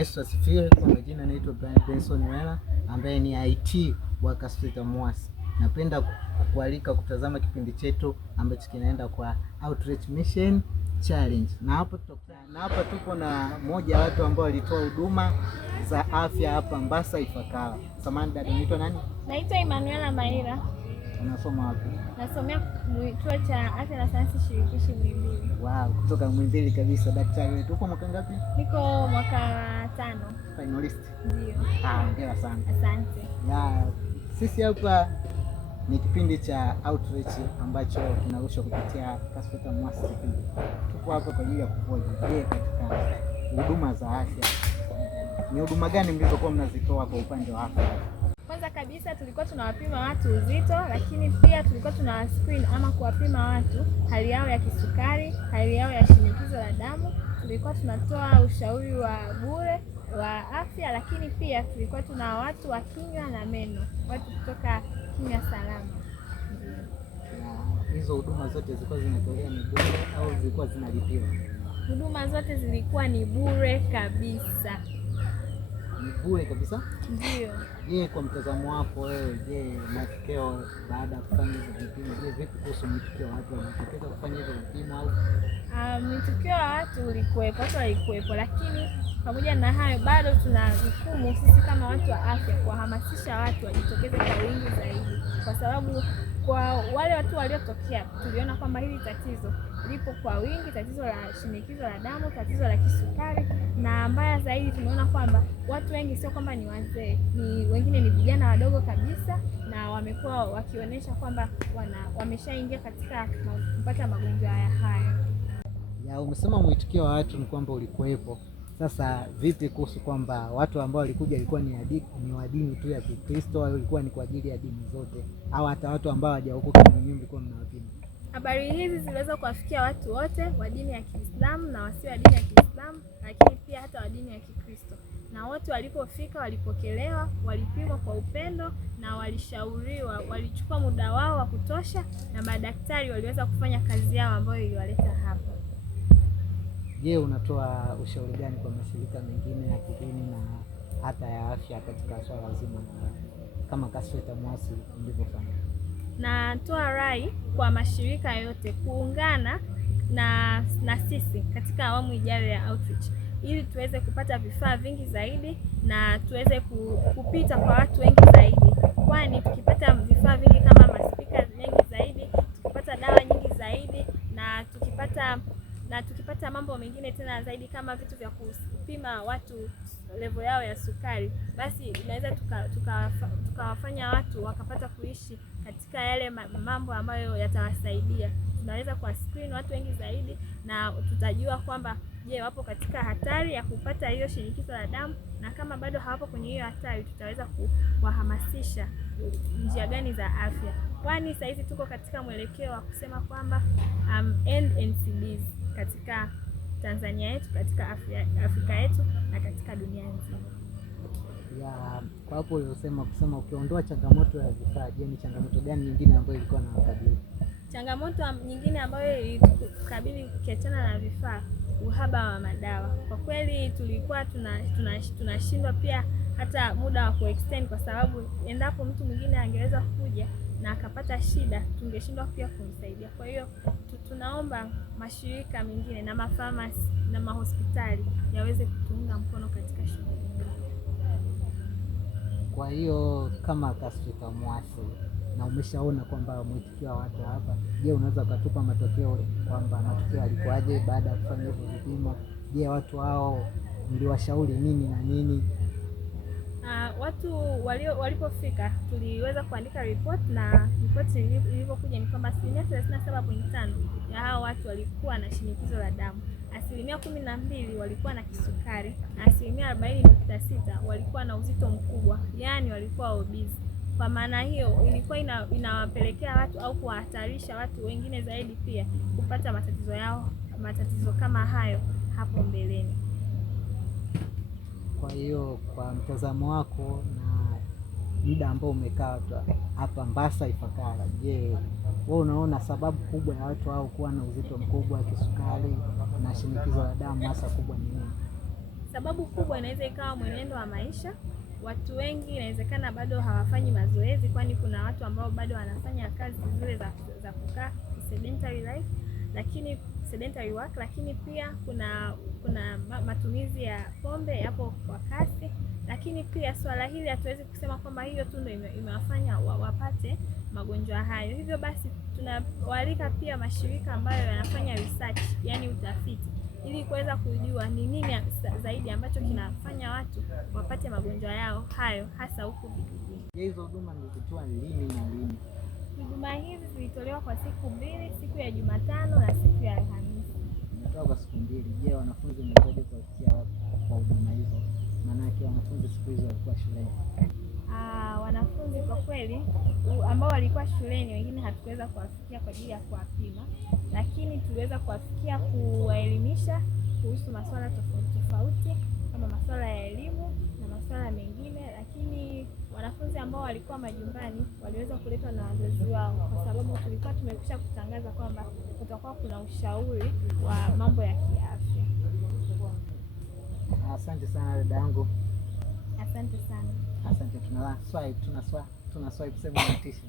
Yesu asifiwe. Kwa majina naitwa Brian Benson Wela ambaye ni IT wa Castreta MUHAS. Napenda kukualika kutazama kipindi chetu ambacho kinaenda kwa Outreach Mission Challenge. Na hapa tupo na moja watu ambao walitoa huduma za afya hapa Mbasa Ifakara. Samahani dada, unaitwa nani? Naitwa Emmanuela Maira. Unasoma wapi? Nasomea chuo cha afya na sayansi shirikishi Muhimbili. Wow, kutoka Muhimbili kabisa. Daktari wetu, uko mwaka ngapi? Niko mwaka 5. Finalist? Ndio. Hongera sana. Asante. Na sisi hapa ni kipindi cha Outreach ambacho kinarushwa kupitia Castreta MUHAS. Tupo hapa kwa ajili ya kuhoji, je, katika huduma za afya ni huduma gani mlizokuwa mnazitoa kwa upande wa afya? Kwanza kabisa tulikuwa tunawapima watu uzito, lakini pia tulikuwa tuna screen ama kuwapima watu hali yao ya kisukari, hali yao ya shinikizo la damu. Tulikuwa tunatoa ushauri wa bure wa afya, lakini pia tulikuwa tuna watu wa kinywa na meno, watu kutoka Kinywa Salama. Hizo huduma zote zilikuwa zinatolewa ni bure au zilikuwa zinalipiwa? Huduma zote zilikuwa ni bure kabisa. Ni bure kabisa? Ndio. Je, kwa mtazamo wako wewe, je, matokeo baada ya kufanya hizo vipimo, je, vipi kuhusu mwitikio wa watu waliotokeza kufanya hizo vipimo au? Mwitikio wa watu ulikuwepo, watu walikuwepo, lakini pamoja na hayo bado tuna jukumu sisi kama watu wa afya kuwahamasisha watu wajitokeze kwa wingi zaidi, kwa sababu kwa wale watu waliotokea tuliona kwamba hili tatizo lipo kwa wingi, tatizo la shinikizo la damu, tatizo la kisukari, na mbaya zaidi tumeona kwamba watu wengi sio kwamba ni wazee, ni wengine ni vijana wadogo kabisa, na wamekuwa wakionyesha kwamba wameshaingia katika kupata magonjwa haya. Ya, umesema mwitikio wa watu ni kwamba ulikuwepo. Sasa vipi kuhusu kwamba watu ambao walikuja walikuwa ni wa dini tu ya Kikristo au ilikuwa ni kwa ajili ya dini zote, au hata watu ambao hawajaokoka wenyewe mlikuwa mnawapima? Habari hizi ziliweza kuwafikia watu wote wa dini ya Kiislamu na wasio wa dini ya Kiislamu, lakini pia hata wa dini ya Kikristo, na wote walipofika walipokelewa, walipimwa kwa upendo na walishauriwa, walichukua muda wao wa kutosha, na madaktari waliweza kufanya kazi yao ambayo iliwaleta hapa. Je, unatoa ushauri gani kwa mashirika mengine ya kidini na hata ya afya katika swala zima kama Castreta MUHAS mlivyofanya? Natoa rai kwa mashirika yote kuungana na sisi katika awamu ijayo ya Outreach ili tuweze kupata vifaa vingi zaidi na tuweze kupita kwa watu wengi zaidi, kwani tukipata vifaa vingi kama maspika mengi zaidi, tukipata dawa nyingi zaidi na tukipata mambo mengine tena zaidi kama vitu vya kupima watu level yao ya sukari, basi inaweza tukawafanya watu wakapata kuishi katika yale mambo ambayo yatawasaidia. Tunaweza kwa screen watu wengi zaidi na tutajua kwamba je, wapo katika hatari ya kupata hiyo shinikizo la damu, na kama bado hawapo kwenye hiyo hatari tutaweza kuwahamasisha njia gani za afya, kwani sasa hivi tuko katika mwelekeo wa kusema kwamba end NCDs katika Tanzania yetu, katika Afrika yetu na katika dunia nzima. Ya, kwa hapo uliosema kusema ukiondoa changamoto ya vifaa, je, ni changamoto gani nyingine ambayo ilikuwa na wakabili? Changamoto nyingine ambayo ilikabili ukiachana na vifaa, uhaba wa madawa. Kwa kweli tulikuwa tunashindwa pia hata muda wa kuextend, kwa sababu endapo mtu mwingine angeweza kuja na akapata shida tungeshindwa pia kumsaidia. Kwa hiyo tunaomba mashirika mengine na mafamasi na mahospitali yaweze kutuunga mkono katika shughuli. Kwa hiyo kama Castreta MUHAS na umeshaona kwamba mwitikio wa watu hapa, je, unaweza ukatupa matokeo kwamba matokeo yalikuwaje baada ya kufanya hivyo vipimo? Je, watu hao mliwashauri nini na nini? Watu walipofika tuliweza kuandika report, na report ilivyokuja ni kwamba 37.5% ya hao watu walikuwa na shinikizo la damu, 12% walikuwa na kisukari, na 40.6% walikuwa na uzito mkubwa, yaani walikuwa obese. Kwa maana hiyo ilikuwa inawapelekea watu au kuwahatarisha watu wengine zaidi pia kupata matatizo kama hayo hapo mbeleni. Kwa hiyo kwa mtazamo wako na muda ambao umekaa hapa Mbasa Ifakara, je, wewe unaona sababu kubwa ya watu hao kuwa na uzito mkubwa, kisukari na shinikizo la damu hasa kubwa ni nini? Sababu kubwa inaweza ikawa mwenendo wa maisha. Watu wengi inawezekana bado hawafanyi mazoezi, kwani kuna watu ambao bado wanafanya kazi zile za kukaa sedentary life, sedentary work, lakini pia kuna matumizi ya pombe yapo kwa kasi. Lakini pia swala hili hatuwezi kusema kwamba hiyo tu ndio imewafanya wapate magonjwa hayo. Hivyo basi tunawaalika pia mashirika ambayo yanafanya research, yani utafiti, ili kuweza kujua ni nini zaidi ambacho kinafanya watu wapate magonjwa yao hayo, hasa huku vijijini. Hizo huduma zilitoa lini na lini? Huduma hizi zilitolewa kwa siku mbili, siku ya Jumatano na siku ya Alhamisi. Zilitolewa kwa siku mbili. Je, wanafunzi mmezaje kuwafikia kwa huduma hizo? Maanake wanafunzi siku hizo walikuwa shuleni. Wanafunzi kwa kweli ambao walikuwa shuleni, wengine hatukuweza kuwafikia kwa ajili ya kuwapima, lakini tuliweza kuwafikia kuwaelimisha kuhusu masuala tofauti tofauti kama masuala ya elimu na masuala mengine. Lakini wanafunzi ambao walikuwa majumbani waliweza kuletwa na wazazi wao, kwa sababu tulikuwa tumekwisha kutangaza kwamba kutakuwa kuna ushauri wa mambo ya kiafya. Asante sana dada yangu. Asante sana. Asante. Tuna swali kusema motisha.